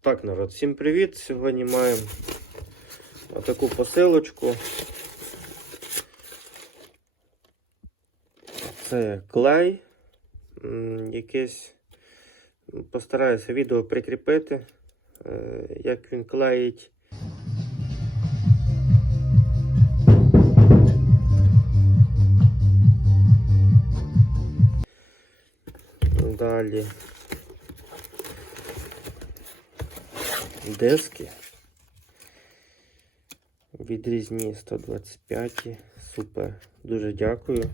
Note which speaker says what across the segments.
Speaker 1: Так, народ, всім привіт! Сьогодні маємо отаку посилочку. Це клей. Якийсь. Постараюся відео прикріпити, е, як він клеїть. Далі. Диски. Відрізні 125. Супер. Дуже дякую.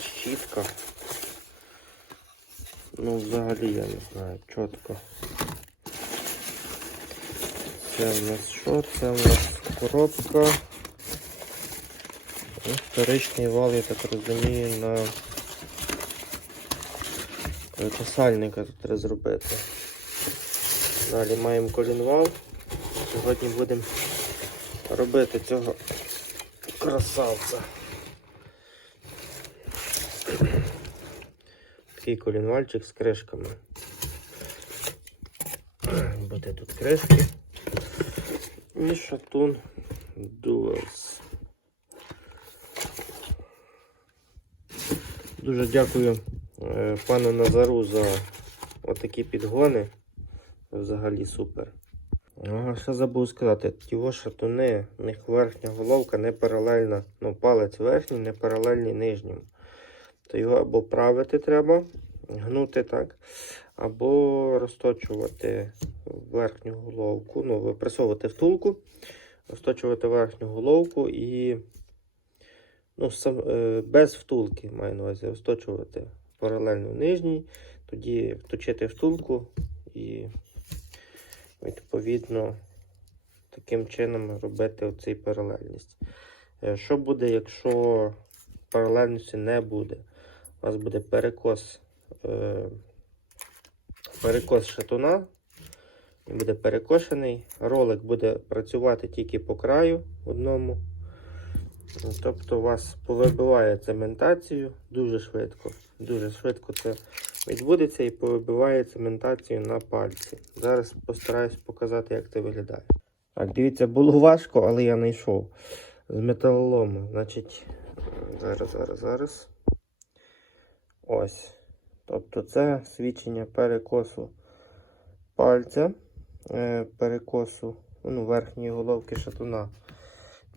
Speaker 1: Щітка. Ну, взагалі я не знаю, чітко. Це в нас що? Це в нас коробка. І вторичний вал, я так розумію, на касальника тут треба зробити. Далі маємо колінвал. Сьогодні будемо робити цього красавця. Такий колінвальчик з кришками. Буде тут кришки. І шатун Duals. Дуже дякую е, пану Назару за отакі підгони. Взагалі супер. Ага, ще забув сказати, ті шатуни, у них верхня головка не паралельна, ну палець верхній, не паралельний нижньому. То його або правити треба, гнути так, або розточувати верхню головку, ну, випресовувати втулку, розточувати верхню головку і ну, сам, е, без втулки маю на увазі розточувати паралельно нижній, тоді вточити втулку і відповідно таким чином робити оцей паралельність. Е, Що буде, якщо паралельності не буде? У нас буде перекос, е, перекос шатуна, він буде перекошений, ролик буде працювати тільки по краю одному. Тобто у вас повибиває цементацію дуже швидко. Дуже швидко це відбудеться і повибиває цементацію на пальці. Зараз постараюсь показати, як це виглядає. Так, дивіться, було важко, але я знайшов з металолому. Значить, зараз, зараз, зараз. Ось. Тобто це свідчення перекосу пальця, е, перекосу ну, верхньої головки шатуна.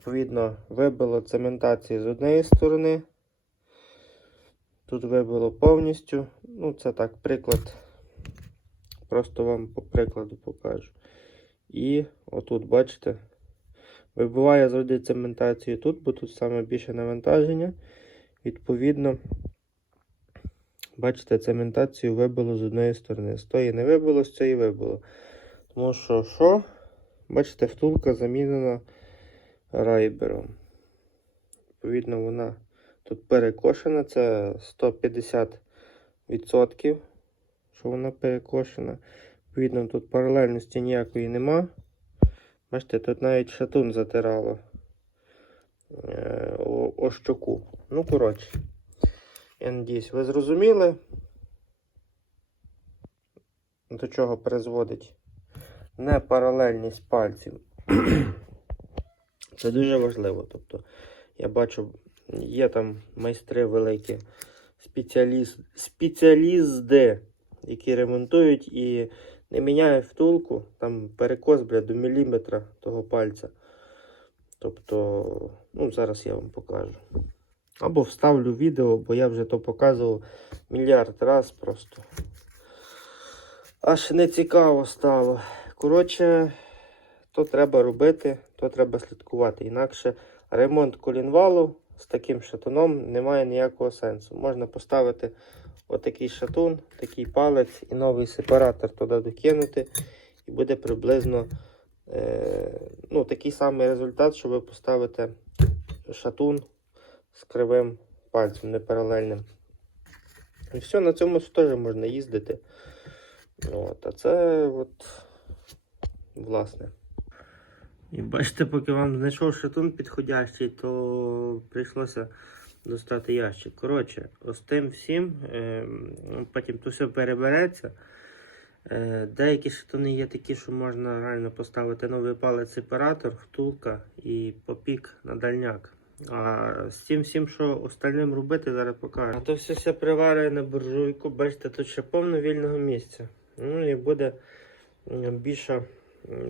Speaker 1: Відповідно, вибило цементацію з однієї сторони. Тут вибило повністю. Ну, це так, приклад. Просто вам по прикладу покажу. І отут, бачите, вибиває завжди цементацію тут, бо тут саме більше навантаження. Відповідно, бачите, цементацію вибило з однієї сторони. З тої не вибило, з цієї вибило. Тому що, що? Бачите, втулка замінена райбером. Відповідно, вона тут перекошена. Це 150%, що вона перекошена. Відповідно, тут паралельності ніякої нема. Бачите, тут навіть шатун затирало е, о, щоку. Ну, коротше, я надіюсь, ви зрозуміли, до чого призводить непаралельність пальців. Це дуже важливо. Тобто, я бачу, є там майстри великі, спеціаліст, спеціалісти, які ремонтують і не міняють втулку, там перекос бля, до міліметра того пальця. Тобто, ну, зараз я вам покажу. Або вставлю відео, бо я вже то показував мільярд раз просто. Аж не цікаво стало. Коротше, то треба робити, то треба слідкувати. Інакше ремонт колінвалу з таким шатуном не має ніякого сенсу. Можна поставити отакий шатун, такий палець і новий сепаратор туди докинути. І буде приблизно е, ну, такий самий результат, що ви поставите шатун з кривим пальцем, непаралельним. І все, на цьому теж можна їздити. От, а це от, власне. І бачите, поки вам знайшов шатун підходящий, то прийшлося достати ящик. Коротше, з тим всім, е, потім то все перебереться. Е, Деякі шатуни є такі, що можна реально поставити новий палець сепаратор, втулка і попік на дальняк. А з цим всім, що остальним робити, зараз покажу. А то все все приварює на буржуйку. Бачите, тут ще повно вільного місця. Ну і буде м,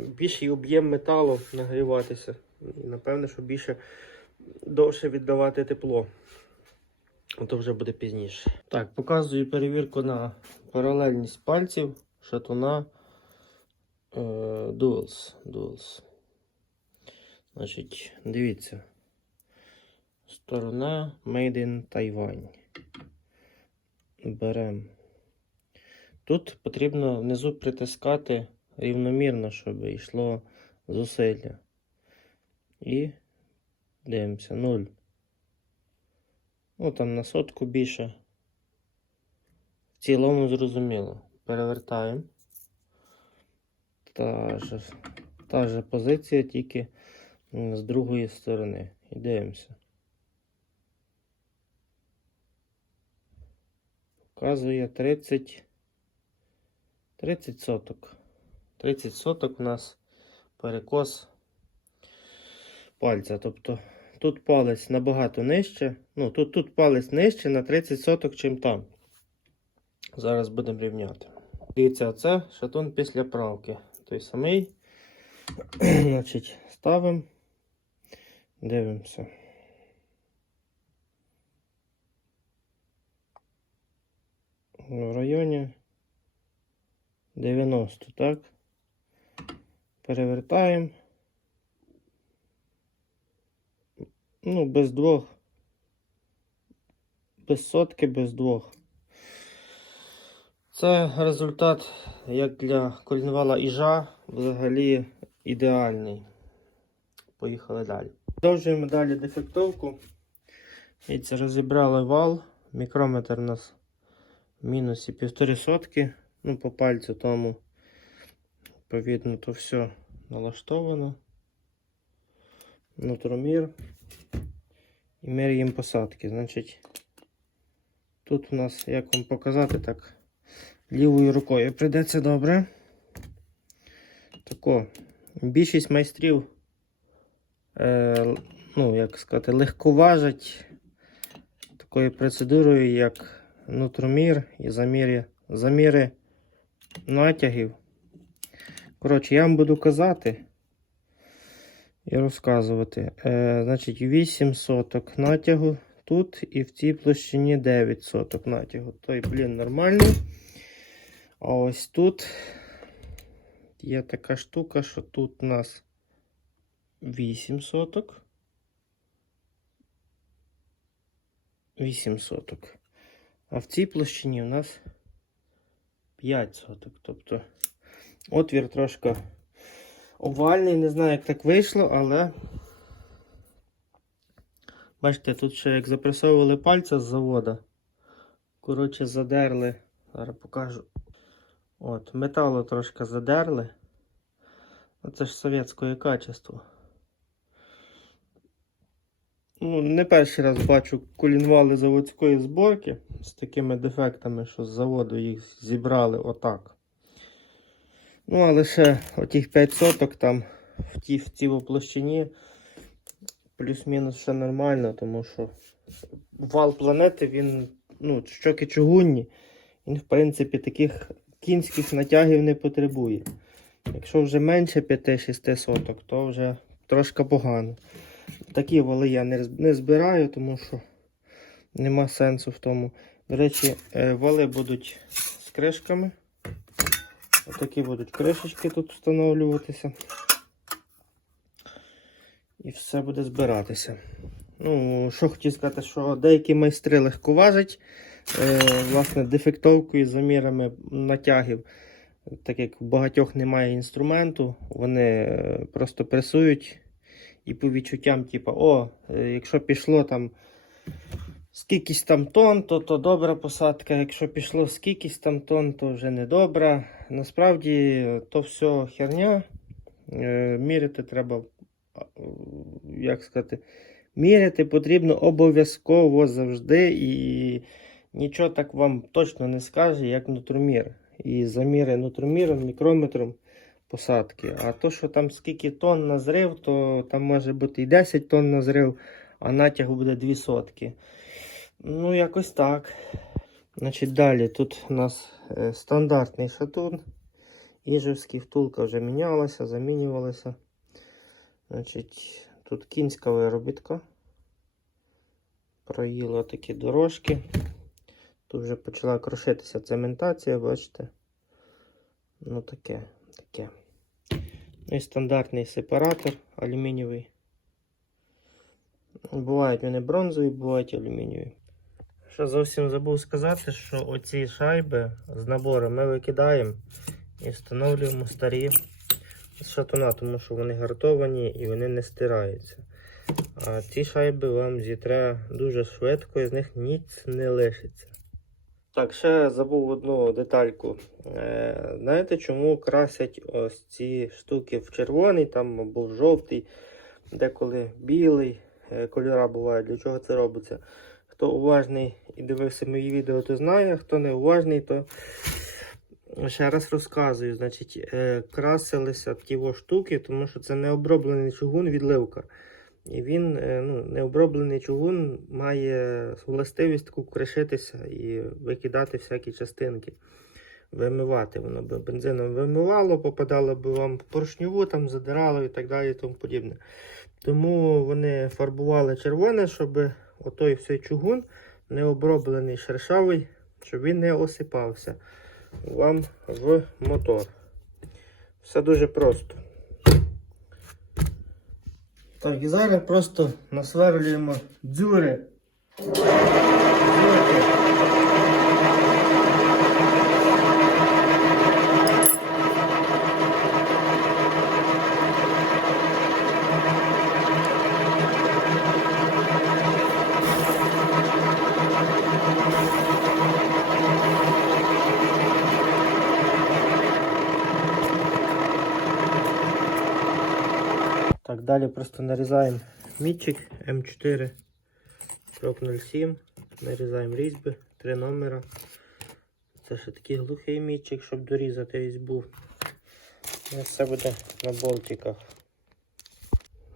Speaker 1: більший об'єм металу нагріватися. І напевне, що більше довше віддавати тепло. То вже буде пізніше. Так, показую перевірку на паралельність пальців шатуна е, Duals. Duals. Значить, дивіться. Сторона Made in Taiwan. Беремо. Тут потрібно внизу притискати рівномірно, щоб йшло зусилля. І дивимося 0. Ну, там на сотку більше. В цілому зрозуміло. Перевертаємо. Та ж, та ж позиція, тільки з другої сторони. І дивимося. Показує 30. 30 соток. 30 соток у нас перекос пальця. Тобто тут палець набагато нижче. Ну, тут, тут палець нижче на 30 соток, чим там. Зараз будемо рівняти. Дивіться, оце шатун після правки. Той самий. Значить, ставимо. Дивимося. В районі 90, так? Перевертаємо. Ну, без двох. Без сотки, без двох. Це результат, як для колінвала іжа, взагалі ідеальний. Поїхали далі. Продовжуємо далі дефектовку. І це розібрали вал. Мікрометр у нас в мінусі півтори сотки. Ну, по пальцю тому, відповідно, то все налаштовано. Нутромір. І міряємо посадки. Значить, тут у нас, як вам показати, так, лівою рукою прийдеться добре. Тако, більшість майстрів, е, ну, як сказати, легковажать такою процедурою, як нутромір і заміри, заміри натягів. Коротше, я вам буду казати і розказувати. Е, значить, 8 соток натягу тут і в цій площині 9 соток натягу. Той, блін, нормальний. А ось тут є така штука, що тут у нас 8 соток. 8 соток. А в цій площині у нас 5 соток. Тобто отвір трошки овальний, не знаю, як так вийшло, але бачите, тут ще як запресовували пальця з завода. Коротше, задерли. Зараз покажу. От, металу трошки задерли. Оце ж совєтське качество. Ну, не перший раз бачу колінвали заводської зборки з такими дефектами, що з заводу їх зібрали отак. Ну, а лише отих 5 соток там в тій в цій площині плюс-мінус все нормально, тому що вал планети він, ну, щоки чугунні, він, в принципі, таких кінських натягів не потребує. Якщо вже менше 5-6 соток, то вже трошки погано. Такі вали я не, не збираю, тому що нема сенсу в тому. До речі, е, вали будуть з кришками. Отакі будуть кришечки тут встановлюватися. І все буде збиратися. Ну, що хотів сказати, що деякі майстри легковажать е, власне, дефектовкою, замірами натягів. Так як у багатьох немає інструменту, вони е, просто пресують і по відчуттям, типу, о, е, якщо пішло там скількись там тонн, то, то добра посадка. Якщо пішло скількись там тонн, то вже не добра. Насправді то все херня. Е, Міряти треба, е, як сказати, міряти потрібно обов'язково завжди. І нічого так вам точно не скаже, як нутромір. і заміри нутроміром, мікрометром посадки. А то, що там скільки тонн на зрив, то там може бути і 10 тонн на зрив, а натяг буде 2 сотки. Ну, якось так. Значить, далі тут у нас е, стандартний шатун. Іжевський втулка вже мінялася, замінювалася. Значить, тут кінська виробітка. Проїла такі дорожки. Тут вже почала крошитися цементація, бачите? Ну таке, таке. Ну і стандартний сепаратор алюмінієвий. Бувають вони бронзові, бувають алюмінієві. Ще зовсім забув сказати, що оці шайби з набору ми викидаємо і встановлюємо старі з шатуна, тому що вони гартовані і вони не стираються. А ці шайби вам зітре дуже швидко і з них ніц не лишиться. Так, ще забув одну детальку. Е, знаєте, чому красять ось ці штуки в червоний там або в жовтий, деколи білий е, кольора бувають. Для чого це робиться? Хто уважний і дивився мої відео, то знає, хто не уважний, то ще раз розказую. Значить, е, красилися ті штуки, тому що це необроблений чугун відливка. І він, е, ну, необроблений чугун має властивість таку кришитися і викидати всякі частинки, вимивати. Воно би бензином вимивало, попадало би вам в поршньову, там задирало і так далі. І тому подібне. Тому вони фарбували червоне, щоб отой все чугун необроблений шершавий, щоб він не осипався вам в мотор. Все дуже просто. Так, і зараз просто насверлюємо дзюри. Так, далі просто нарізаємо мітчик М4 крок 07. Нарізаємо різьби, три номера. Це ще такий глухий мітчик, щоб дорізати різьбу. І все буде на болтиках.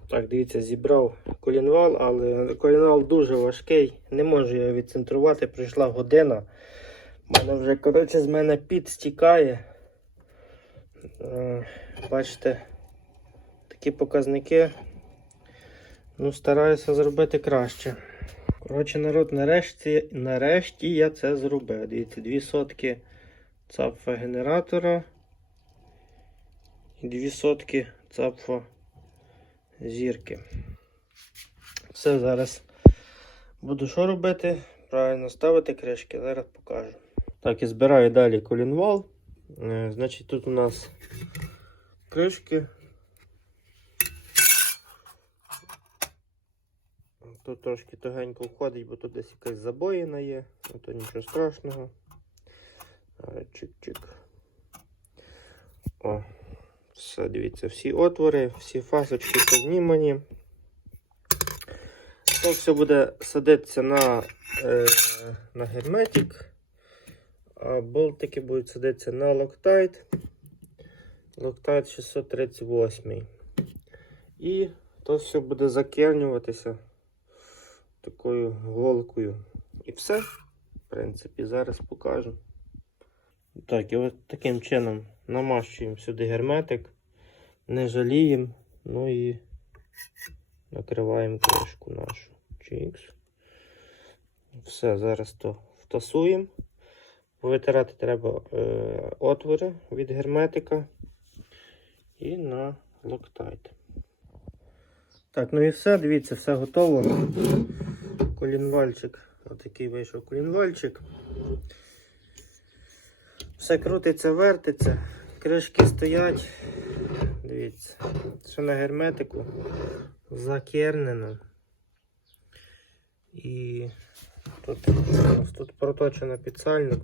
Speaker 1: Так, дивіться, зібрав колінвал, але колінвал дуже важкий. Не можу його відцентрувати, прийшла година. Мене вже, коротше, з мене під стікає. Е, Бачите, такі показники. Ну, стараюся зробити краще. Коротше, народ, нарешті, нарешті я це зробив. Дивіться, дві сотки цапфа генератора і дві сотки цапфа зірки. Все, зараз буду що робити? Правильно ставити кришки, зараз покажу. Так, і збираю далі колінвал. Е, Значить, тут у нас кришки. Тут трошки тугенько входить, бо тут десь якась забоїна є, ну нічого страшного. Чик-чик. О, все, дивіться, всі отвори, всі фасочки познімані. Це все буде садитися на, е, на герметик, а болтики будуть садитися на Loctite. Loctite 638. І то все буде закернюватися такою голкою. І все. В принципі, зараз покажу. Так, і от таким чином намащуємо сюди герметик, не жаліємо, ну і накриваємо кришку нашу. Чікс. Все, зараз то втасуємо. Витирати треба е, отвори від герметика і на локтайт. Так, ну і все, дивіться, все готово. Колінвальчик. Отакий вийшов колінвальчик. Все крутиться, вертиться, кришки стоять. Дивіться, все на герметику закернено. І тут, тут проточено під сальник.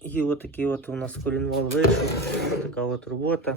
Speaker 1: І отакий от у нас колінвал вийшов. Така от робота.